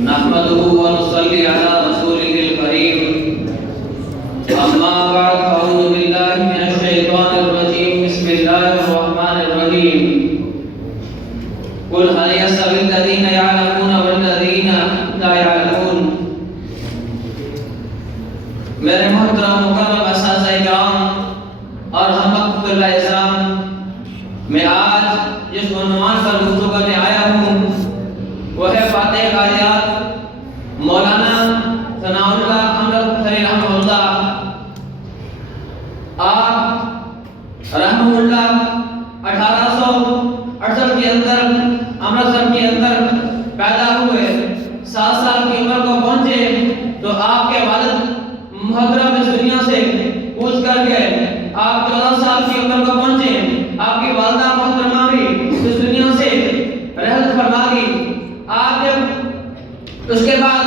نحمده ونصلي على رسوله الكريم أما بعد أعوذ بالله من الشيطان الرجيم بسم الله الرحمن الرحيم قل هل يستوي الذين يعلمون والذين لا يعلمون میرے محترم مکرم اساتذہ کرام اور ہم وقت الاسلام میں آج جس عنوان پر گفتگو کرنے آیا ہوں وہ ہے فاتح قادیات مولانا ثناء اللہ امرت پتھری رحمہ اللہ۔ آپ رحمہ اللہ 1868 کے اندر امرتسر کے اندر پیدا ہوئے، 7 سال کی عمر کو پہنچے تو آپ کے والد محترم اس دنیا سے کوچ کر گئے۔ آپ 14 سال کی عمر کو پہنچے، آپ کی والدہ محترمہ بھی اس دنیا سے رحلت فرما گئی۔ آپ جب اس کے بعد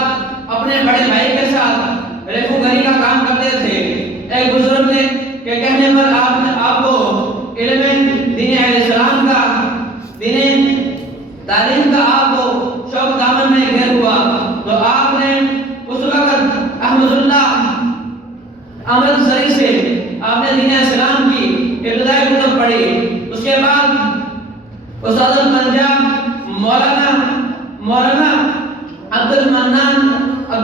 اپنے بڑے بھائی کے ساتھ ریفو گری کا کام کرتے تھے، ایک بزرگ نے کہ کہنے پر آپ کو علم دین اہل اسلام کا، دین تعلیم کا آپ کو شوق دامن میں گھیر ہوا تو آپ نے اس وقت احمد اللہ امرتسری سے آپ نے دین اسلام کی ابتدائی کتب پڑھی۔ اس کے بعد استاد الپنجاب مولانا عبد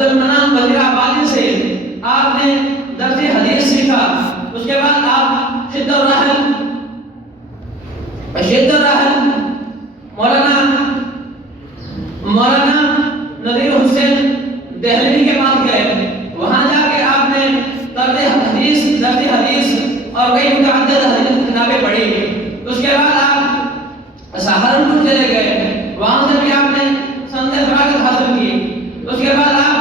المنان وزیر آبادی سے آپ نے درس حدیث سیکھا۔ اس کے بعد آپ شد الرحل مولانا نذیر حسین دہلوی کے پاس گئے، وہاں جا کے آپ نے درس حدیث اور کئی متعدد حدیث کتابیں پڑھی۔ اس کے بعد آپ سہارنپور چلے گئے، وہاں سے بھی آپ نے سند فراغت حاصل کی۔ اس کے بعد آپ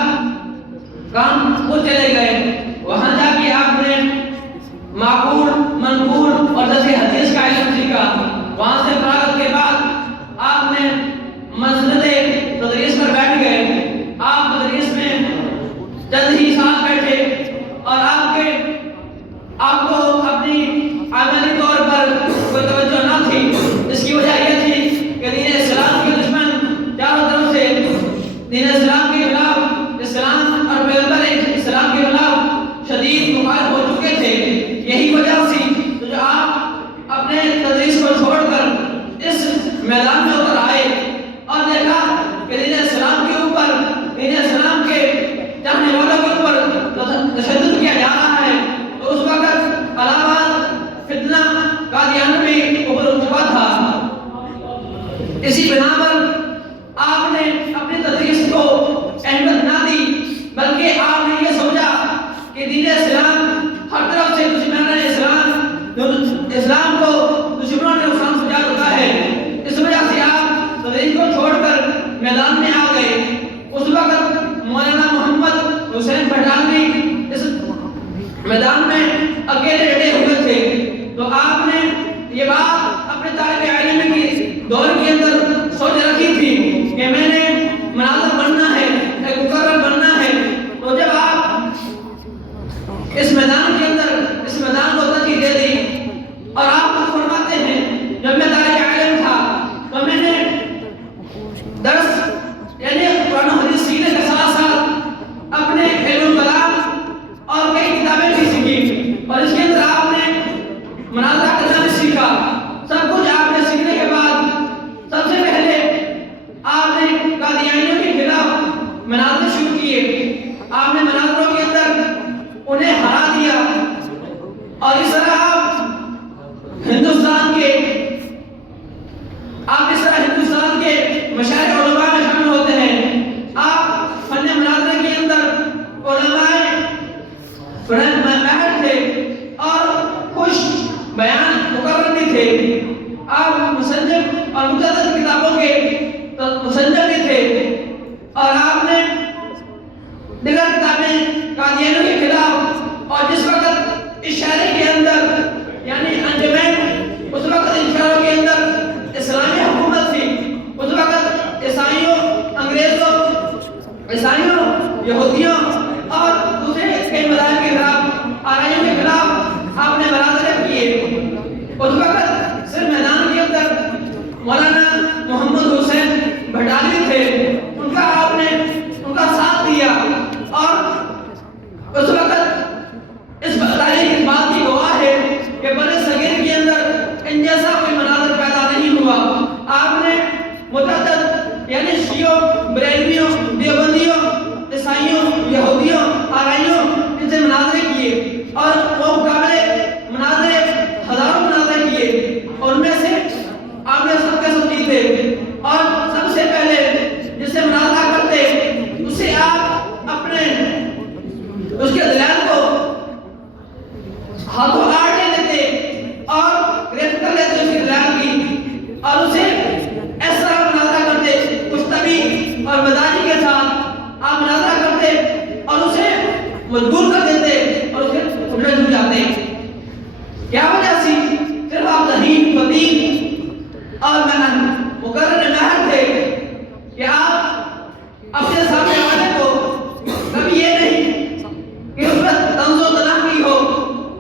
کانپور چلے گئے، وہاں جا کے آپ نے معقول، منقول اور درس حدیث کا علم سیکھا۔ وہاں سے فراغت کے بعد آپ نے مسجد تدریس پر بیٹھ گئے۔ آپ تدریس میں چند ہی سال بیٹھے اور آپ کو اپنی عملی طور پر کوئی توجہ نہ تھی۔ اس کی وجہ یہ تھی کہ دین اسلام کے دشمن چاروں طرف سے دین اسلام کے خلاف، اسلام اور پیغمبر اسلام کے خلاف شدید مخالف ہو چکے تھے۔ یہی وجہ تھی تو جو آپ اپنے تدریس کو چھوڑ کر اس میدان میں اتر آئے اور دیکھا کہ دین اسلام کے اوپر، دین اسلام کے چاہنے والوں کے اوپر تشدد کیا جا رہا ہے، تو اس وقت الہ آباد فتنہ قادیانوی اوپر چکا تھا۔ اسی بنا پر آپ نے اپنی تدریس کو اہمیت نہ دی، بلکہ آپ نے یہ سوچا کہ دین اسلام ہر طرف سے دشمنان اسلام کو دشمنوں نے نقصان پہنچا چکا ہے۔ اس وجہ سے آپ تدریس کو چھوڑ کر میدان میں آ گئے۔ اس وقت مولانا محمد حسین بھٹانوی اس میدان میں اکیلے ڈٹے ہوئے تھے، تو آپ نے یہ بات اپنے طالب علم کی دور کے اندر سوچ رکھی تھی کہ میں نے مناظر بننا ہے، ایک مقرر بننا ہے۔ تو جب آپ اس میدان کے اندر اس میدان کو ترجیح دے دی اور آپ خود فرماتے ہیں جب میں طالب علم تھا تو میں نے درس یعنی قرآن و حدیث سیکھنے کے ساتھ ساتھ اپنے علم کلام اور کئی کتابیں بھی سیکھی، اور اس کے اندر آپ نے مناظرہ کرنا بھی سیکھا۔ سب کچھ آپ نے سیکھنے کے بعد سب سے پہلے آپ نے قادیانیوں کے خلاف مناظرے شروع کیے۔ آپ نے مناظروں کے اندر انہیں ہرا دیا، اور اس طرح آپ ہندوستان کے مشاہیر علماء میں شامل ہوتے ہیں۔ آپ فن مناظرے کے اندر علماء ماہر تھے اور خوش بیان مقرر بھی تھے۔ آپ مصنف اور متعدد کتابوں کے مصنف بھی تھے، اور آپ نے دیگر کتابیں قادیانیوں کے خلاف، اور جس وقت اس شہر کے اندر یعنی انجمن، اس وقت ان شہروں کے اندر اسلامی حکومت تھی، اس وقت عیسائیوں، انگریزوں، یہودیوں اور دوسرے کئی مذاہب کے خلاف، آرائیوں کے خلاف آپ نے مناظرے کیے۔ اس وقت صرف میدان کے اندر مولانا محمد حسین بھٹانوی تھے، ان کا آپ نے شیعوں، بریلویوں، دیوبندیوں، عیسائیوں، یہودیوں، آرائیوں، ان سے مناظرے کیے اور وہ مقابلے مناظرے ہزاروں مناظرے کیے اور ان میں سے آپ نے سب کے سب جیتے اور سب سے پہلے جس سے مناظرہ کرتے اسے آپ اپنے اس کے دلائل کو ہاتھوں آڑ لے لیتے اور گرفت کر لیتے اس کے دلائل کی اور اسے ایسا مناظرہ کرتے کشتبی اور مدانی کے ساتھ آپ مناظرہ کرتے اور اسے مجبور کر دیتے اور اسے اٹھنے جھک جاتے. کیا وجہ سی؟ صرف آپ ذہین فقیر اور مقرر ماہر تھے کہ آپ اپنے سامنے والے کو کبھی یہ نہیں کہ اس پر طنز و تنقید ہو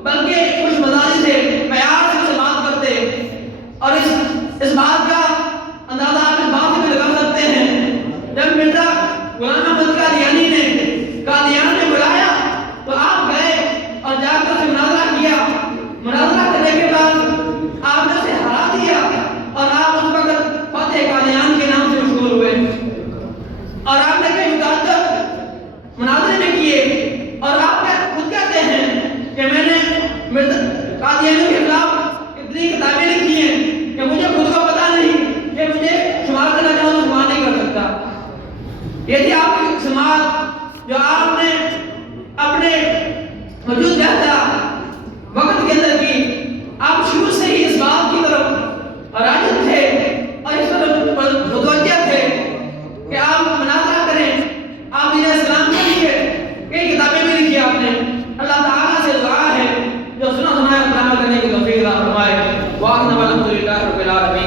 بلکہ خوش مزاجی سے پیار سے اسے بات کرتے اور اس بات کا اندازہ آپ اس بات سے بھی لگا سکتے ہیں جب مرزا غلام احمد قادیانی نے قادیان میں بلایا تو آپ گئے اور جا کر اسے مناظرہ کیا. مناظرہ کرنے کے بعد آپ نے اسے ہرا دیا اور آپ اس وقت فاتح قادیان کے نام سے مشہور ہوئے اور آپ نے کئی متعدد مناظرے میں کیے اور آپ خود کہتے ہیں کہ میں نے قادیانیوں کے خلاف اتنی کتابیں لکھی ہیں کہ مجھے خود کو پتا نہیں کہ مجھے شمار کرنا چاہوں تو شمار نہیں کر سکتا. یہ تھی آپ کی سماعت جو آپ نے اپنے وجود بہتا وقت کے اندر کی. آپ شروع سے ہی اس بات کی طرف راغب تھے اور اس پر متوجہ تھے کہ آپ مناظرہ کریں. آپ دین اسلام کے لیے کئی کتابیں بھی لکھی آپ نے. اللہ تعالیٰ سے دعا ہے جو سنا سنایا عمل کرنے کی توفیق عطا فرمائے.